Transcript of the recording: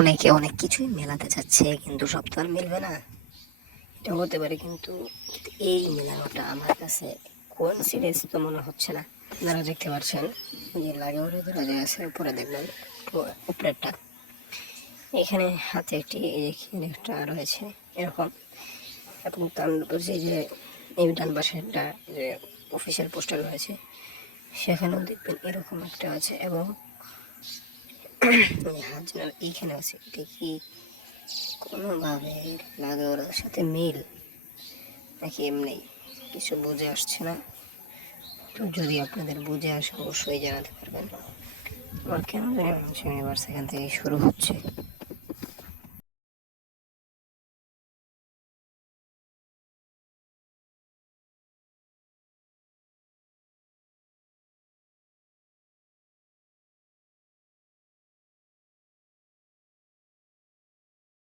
অনেকে অনেক কিছুই মেলাতে চাচ্ছে কিন্তু সব তো আর মিলবে না। এটা হতে পারে কিন্তু এই মেলানোটা আমার কাছে কোইন্সিডেন্স তো মনে হচ্ছে না। আপনারা দেখতে পাচ্ছেন যে লাগে ওরে ধরা যে আছে, উপরে দেখবেন উপরেরটা। এখানে হাতে একটি একটা রয়েছে, এরকম। এবং তার পাশে যে এই ডান পাশেরটা যে অফিসিয়াল পোস্টার রয়েছে, সেখানেও দেখবেন এরকম একটা আছে। এবং এই হাত এইখানে আছে, এটা কি কোনোভাবে লাগে ওর সাথে মিল? নাকি এমনি কিছু বুঝে আসছে না? তো যদি আপনাদের বুঝে আসে, অবশ্যই জানাতে পারবেন। আমার কেন জানি সেখান থেকে শুরু হচ্ছে।